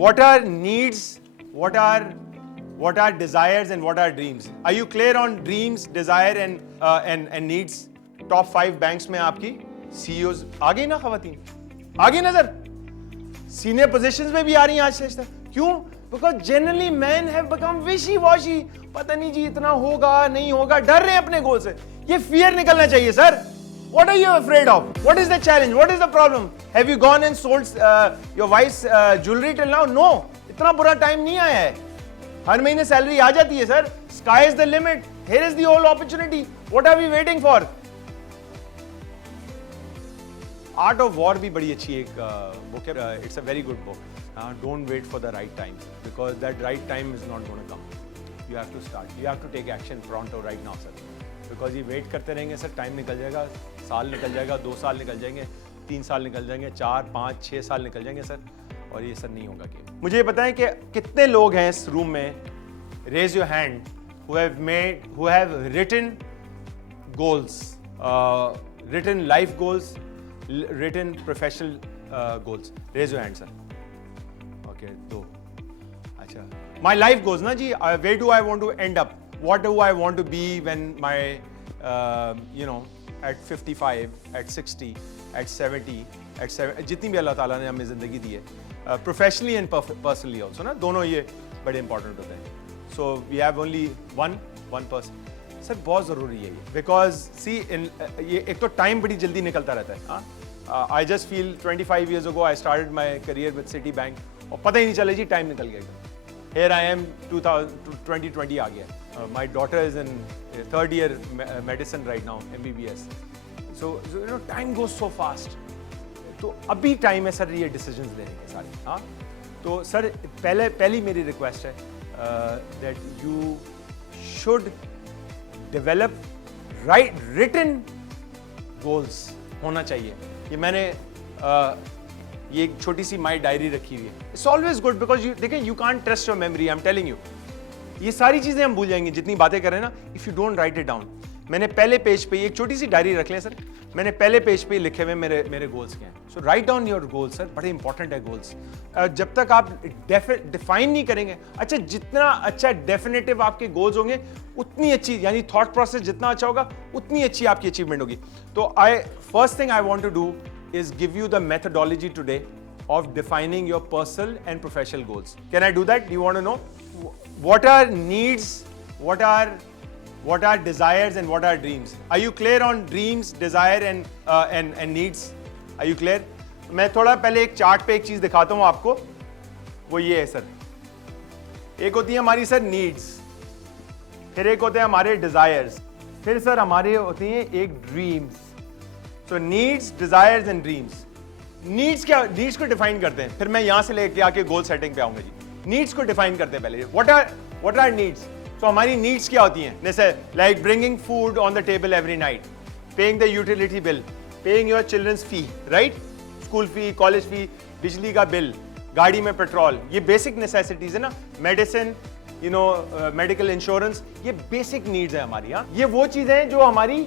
what are needs, what are desires and what are dreams? Are you clear on dreams, desire and needs? Top 5 banks में आपकी CEOs आ गई ना खवातीन, आ गई ना सर, सीनियर पोजीशंस में भी आ रही हैं आज से। क्यों? Because generally men have become wishy-washy, पता नहीं जी इतना होगा नहीं होगा, डर रहे हैं अपने गोल से। ये फियर निकलना चाहिए sir. What are you afraid of? What is the challenge? What is the problem? Have you gone and sold your wife's jewelry till now? No, इतना बुरा टाइम नहीं आया है, हर महीने सैलरी आ जाती है sir. Sky is the limit. Here is the whole opportunity. What are we waiting for? Art of War भी बड़ी अच्छी एक book है. It's a very good book. Don't wait for the right time, because that right time is not going to come. You have to start. You have to take action pronto right now, sir. Because ये wait करते रहेंगे sir, time निकल जाएगा, साल निकल जाएगा, 2 साल निकल जाएंगे, 3 साल निकल जाएंगे, 4, 5, 6 साल निकल जाएंगे सर, और ये सर नहीं होगा। कि मुझे ये बताएं कि कितने लोग हैं इस रूम में, raise your hand, who have written goals, written life goals, written professional goals. Raise your hand sir. Okay, 2. अच्छा, my life goals ना जी, where do I want to end up? What do I want to be when my, at 55, at 60, at 70, at 7, जितनी भी अल्लाह ताला ने हमें ज़िंदगी दी है, professionally and personally also ना, दोनों ये बड़े important होते हैं। So we have only one person. Sir बहुत ज़रूरी है ये, because see ये एक तो टाइम बड़ी जल्दी निकलता रहता है। हाँ, I just feel 25 years ago I started my career with Citibank और पता ही नहीं चला जी, टाइम निकल गया एकदम। Here I am, 2020 आ गया। My daughter is in 3rd year medicine right now, MBBS. So time goes so fast. तो अभी टाइम है सर ये डिसीजंस लेने के सारे। हाँ, तो सर पहली मेरी रिक्वेस्ट है that you should develop written goals होना चाहिए। ये मैंने ये एक छोटी सी माई डायरी रखी हुई है। इट्स ऑलवेज गुड बिकॉज देखें, you can't trust your memory, I am telling you. ये सारी चीजें हम भूल जाएंगे जितनी बातें कर रहे हैं ना, if you don't write it down. मैंने पहले पेज पे एक छोटी सी डायरी रख लें सर, मैंने पहले पेज पे लिखे हुए मेरे गोल्स क्या हैं। So write down your goals sir, बड़े इंपॉर्टेंट है गोल्स। जब तक आप डिफाइन नहीं करेंगे, अच्छा जितना अच्छा डेफिनेटिव आपके गोल्स होंगे उतनी अच्छी, यानी थॉट प्रोसेस जितना अच्छा होगा उतनी अच्छी आपकी अचीवमेंट होगी। तो first thing I want to do is give you the methodology today of defining your personal and professional goals. Can I do that? Do you want to know what are needs, what are desires and what are dreams? Are you clear on dreams, desire and needs? Are you clear? मैं थोड़ा पहले एक chart पे एक चीज दिखाता हूँ आपको, वो ये है सर। एक होती है हमारी सर नीड्स, फिर एक होते हैं हमारे डिजायर्स, फिर सर हमारे होती हैं एक dreams. So needs, desires and dreams. Needs क्या? Needs को define करते हैं, फिर मैं यहाँ से लेके आके goal setting पे आऊँगा जी। Needs को define करते हैं पहले। What are needs? So हमारी needs क्या होती हैं? जैसे like bringing food on the table every night, paying the utility bill, paying your children's fee, right? School fee, college fee, बिजली का bill, गाड़ी में पेट्रोल, ये basic necessities है ना। Medicine, medical insurance, ये basic needs है हमारी। हाँ, ये वो चीजें हैं जो हमारी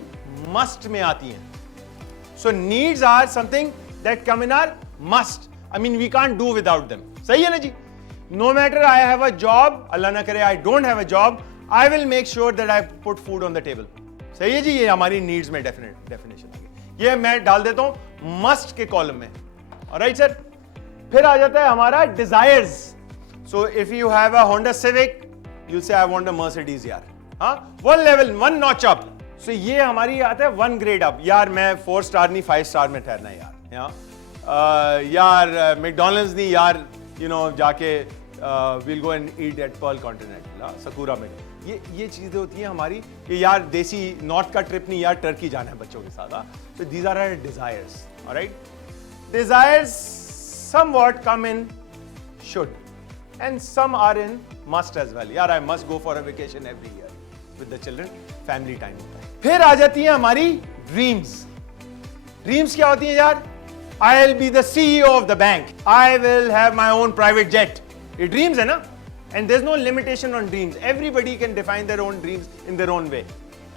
must में आती हैं। So needs are something that come in our must. I mean, we can't do without them. सही है ना जी? No matter I have a job, अल्लाह ना करे I don't have a job, I will make sure that I put food on the table. सही है जी? ये हमारी needs में definition आ गई। ये मैं डाल देता हूँ must के कॉलम में। Alright sir? फिर आ जाता है हमारा desires. So if you have a Honda Civic, you'll say I want a Mercedes यार। हाँ? One level, one notch up. So ये हमारी आता है 1 grade up। यार मैं 4 स्टार नहीं 5 स्टार में ठहरना है यार। यार मैकडॉनल्ड्स नहीं यार, जाके we'll go and eat at Pearl Continental, सकूरा में। ये चीजें होती हैं हमारी कि यार देसी नॉर्थ का ट्रिप नहीं यार, टर्की जाना है बच्चों के साथ। So these are our desires, alright? Desires somewhat come in should and some are in must as well. यार I must go for a vacation every year with the children, family time होता है। फिर आ जाती है हमारी dreams. Dreams क्या होती है यार? I will be the CEO of the bank, I will have my own private jet. ये ड्रीम्स है ना, and there is no limitation on dreams. Everybody can define their own dreams in their own way,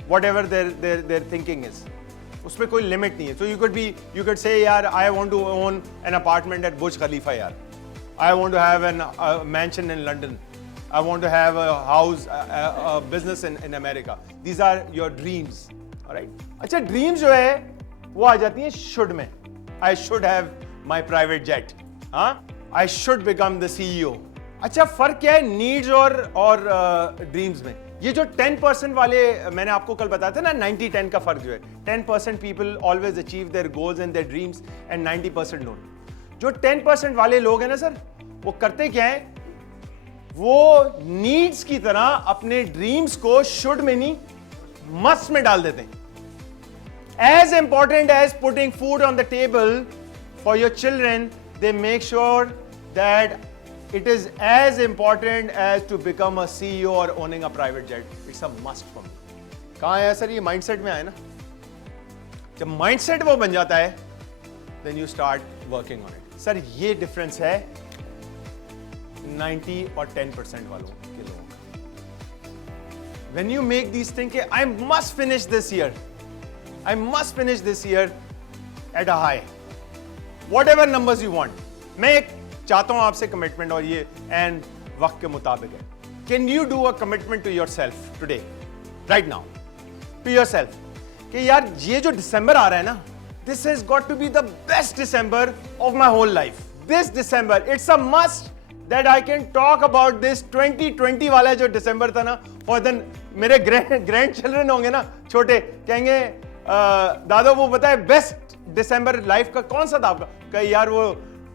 whatever their thinking is. उसमें कोई limit नहीं है। So you could say यार I want to own an apartment at Burj Khalifa यार, I want to have a mansion in London. I want to have a house, a business in America. These are your dreams. All right? अच्छा, dreams जो है वो आ जाती हैं should में. I should have my private jet. हाँ? I should become the CEO. अच्छा, फर्क क्या है needs और dreams में? ये जो 10% वाले मैंने आपको कल बताया था ना, 90-10 का फर्क जो है, 10% people always achieve their goals and their dreams and 90% don't. जो 10% वाले लोग हैं ना सर, वो करते क्या है? वो नीड्स की तरह अपने ड्रीम्स को शुड में नहीं, मस्ट में डाल देते हैं. As important as putting food on the table for your children, they make sure that it is as important as to become a CEO or owning a private jet. It's a must for me. कहाँ है sir? ये mindset में आए ना. जब mindset वो बन जाता है, then you start working on it. Sir ये डिफरेंस है 90 और 10% वालों के लोगों का. When you make these things कि I must finish this year, I must finish this year at a high, whatever numbers you want. मैं एक चाहता हूं आपसे कमिटमेंट और ये एंड वक्त के मुताबिक है. Can you do a commitment to yourself today, right now, to yourself कि यार ये जो दिसंबर आ रहा है ना, this has got to be the best December of my whole life. This December, it's a must that I can talk about this 2020 वाला जो दिसंबर था ना, और then मेरे ग्रैंड चिल्ड्रन होंगे ना छोटे, कहेंगे दादा वो बताए बेस्ट दिसंबर लाइफ का कौन सा था आपका? कहीं यार वो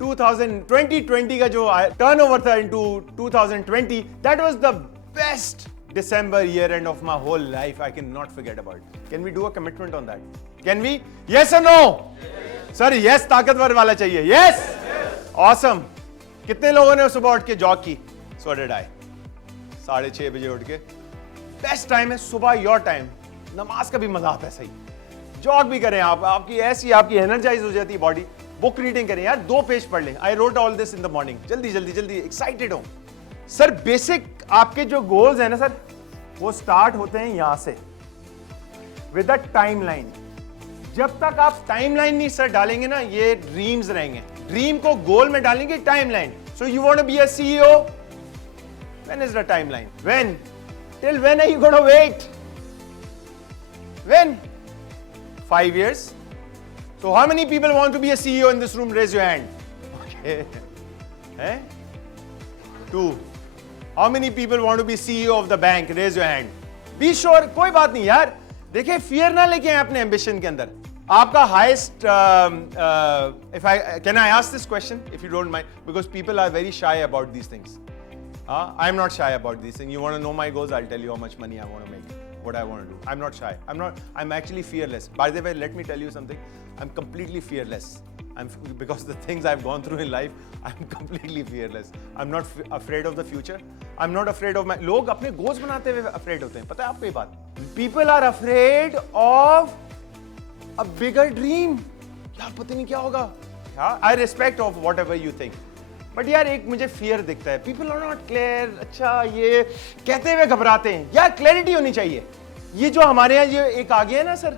2020 का जो टर्नओवर था into 2020, that was the best December year end of my whole life. I cannot forget about it. Can we do a commitment on that? Can we? Yes or no? Sir, yes ताकतवर वाला चाहिए. Yes? Awesome. कितने लोगों ने सुबह उठ के jog की? So did I. 6:30 बजे उठ के. बेस्ट टाइम है सुबह, योर टाइम. नमाज का भी मजा आता है. सही जॉग भी करें आप, आपकी ऐसी आपकी एनर्जाइज हो जाती है बॉडी. बुक रीडिंग करें यार, 2 पेज पढ़ लें. I wrote all this in the morning. जल्दी जल्दी जल्दी एक्साइटेड हो. सर बेसिक आपके जो गोल्स हैं ना सर, वो स्टार्ट होते हैं यहां से विद अ टाइमलाइन. जब तक आप टाइमलाइन नहीं सर डालेंगे ना, ये ड्रीम्स रहेंगे. ड्रीम को गोल में डालेंगे timeline. So you want to be a CEO, when is the timeline? When? Till when are you gonna wait? When? 5 years. So how many people want to be a CEO in this room? Raise your hand. Okay. 2. How many people want to be CEO of the bank? Raise your hand. Be sure. कोई बात नहीं यार. देखिए fear ना लेके आए अपने ambition के अंदर. आपका highest, can I ask this question if you don't mind? Because people are very shy about these things. I'm not shy about these things. You want to know my goals? I'll tell you how much money I want to make. What I want to do. I'm not shy. I'm actually fearless. By the way, let me tell you something. I'm completely fearless. Because the things I've gone through in life, I'm completely fearless. I'm not afraid of the future. I'm not afraid of my... लोग अपने goals बनाते हुए afraid होते हैं. पता है आपको ये बात? People are afraid of a bigger dream. यार पता नहीं क्या होगा. I respect of whatever you think. But यार एक मुझे फियर दिखता है. People are not clear. अच्छा ये कहते हुए घबराते हैं. यार क्लैरिटी होनी चाहिए. ये जो हमारे यहाँ ये एक आ गया है ना सर,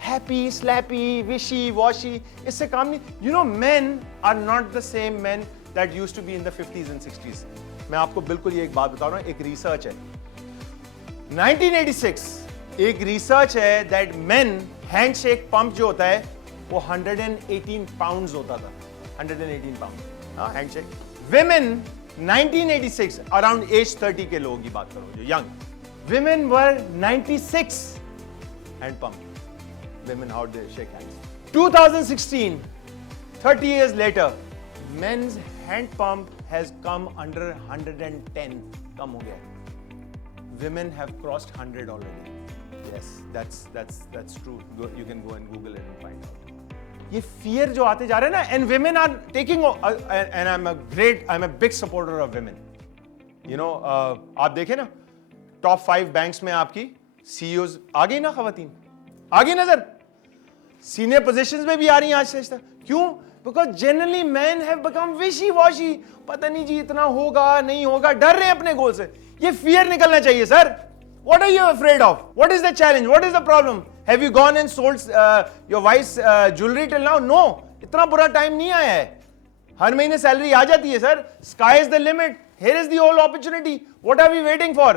हैप्पी स्लैपी विशी वॉशी, इससे काम नहीं. You know men are not the same men that used to be in the 50s and 60s. मैं आपको बिल्कुल ये एक बात बता रहा हूँ. एक रिसर्च है 1986, एक रिसर्च है दैट मेन हैंडशेक पंप जो होता है वो 118 पाउंड्स होता था. 118 pound handshake. Women 1986 around age 30 के लोगों की बात करो जो young. Women were 96 hand pump. Women how they shake hands. 2016, 30 years later, men's hand pump has come under 110. कम हो गया. Women have crossed 100 already. Yes, that's true. You can go and Google it and find out. ये fear जो आते जा रहे हैं ना, and women are taking, and I'm a big supporter of women. You know, आप देखें ना टॉप 5 बैंक्स में आपकी CEOs आ गई ना, खवातीन आ गई ना सर, सीनियर पोजीशंस में भी आ रही हैं आज से. क्यों? Because generally man have become विशी वॉशी. पता नहीं जी इतना होगा नहीं होगा, डर रहे हैं अपने गोल से. ये फियर निकलना चाहिए sir. What are you afraid of? What is the challenge? What is the problem? Have you gone and sold your wife's jewelry till now? No. इतना बुरा टाइम नहीं आया है. हर महीने सैलरी आ जाती है sir. Sky is the limit. Here is the whole opportunity. What are we waiting for?